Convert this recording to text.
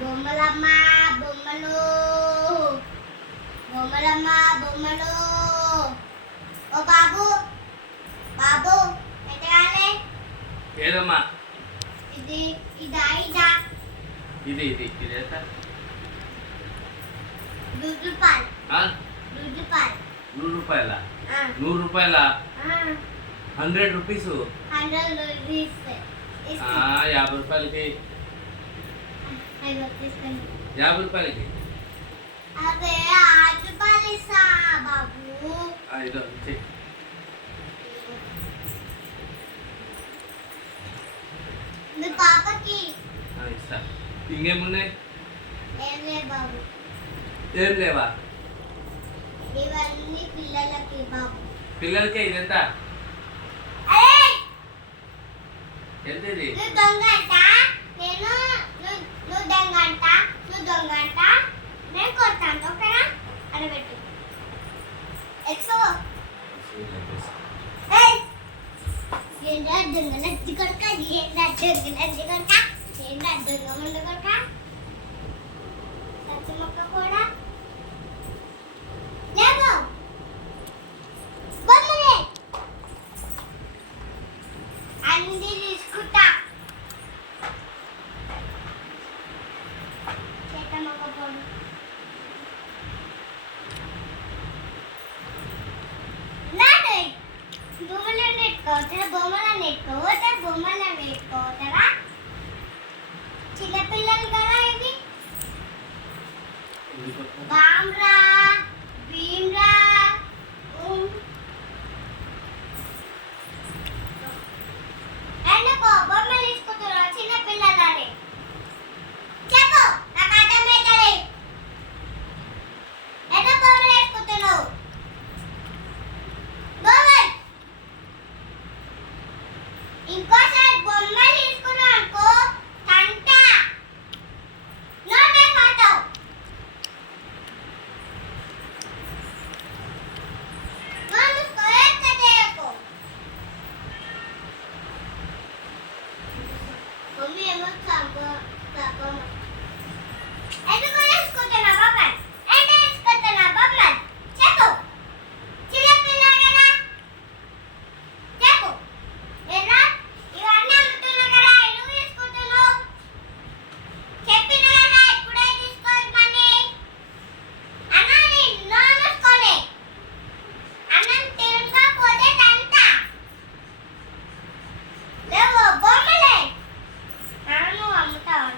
బొమ్మలమ్మ బొమ్మలు బొమ్మలమ్మ బొమ్మలు. ఓ బాబు బాబు ఎక్కడాలే? ఏదమ్మా ఇది ఇదా ఇదా? ఇది ఇది ఇది ఎంత? ₹100. ఆ? ₹100. 100 రూపాయల? ఆ. 100 రూపాయల? ఆ. 100 రూపీస్? 100 రూపీస్. 50 రూపాయలకి. అయ్యో తీసుకోండి. 50 రూపాయలకి. అదే 6 రూపాయలు ఇస్తా బాబు. ఇదో ఇచ్చేయి. మీ పాపకి ఇస్తా. ఇంకేమున్నాయి? ఏం లే బాబు. ఏం లేవా? ఇవన్నీ పిల్లలకి బాబు. పిల్లలకే ఇదెంత? అరే ఎంత ఇది? నువ్వు దొంగంట, నేను నువ్వు దొంగంట, నువ్వు దొంగంట, నేను కొడతాను. ఓకేనా? అడబెట్టు. ఎక్సో ఏంటా దొంగ నచ్చి కొడక, ఏంటా దొంగ నచ్చి కొడక, ఏంటా దొంగ ముందు కొడక, సచ్చి మొక్క కూడా లేవు బొమ్మలే అన్ని తీసుకుంటా. చేతమ్మక పోడు నాటే బొమ్మలను ఎట్టుకోవచ్చా? బొమ్మలను ఎట్టుకోవచ్చా? బొమ్మలను ఎట్టుకోవచ్చరా? చిన్నపిల్లలు కదా ఇవి. బామ్రా భీమ్రా ఎందుకో బొమ్మలు తీసుకుంటున్నావు చిన్నపిల్లలని? చెప్పు, నాకు అర్థమవుతుంది. ఎందుకు బొమ్మలు వేసుకుంటున్నావు? బొమ్మలు ఇంకోసారి బొమ్మలు తీసుకున్నావు అనుకో తంట నోటే పోతావు. మమ్మీ ఏమో ఎందుకు వేసుకుంటున్నా బాబాయ్? ఎందుకు వేసుకుంటున్నా బొమ్మలు? చెప్పు, చిన్నపిల్ల కదా చెప్పు. ఎలా ఇవన్నీ అమ్ముతున్నా కదా, ఎందుకు వేసుకుంటున్నావు? చెప్పిన కదా ఇప్పుడే తీసుకోమని. అన్నాని నోనుకొని అన్నం తినకపోతే తంట. లేవు బొమ్మలే. నాన్న నువ్వు అమ్ముతావు.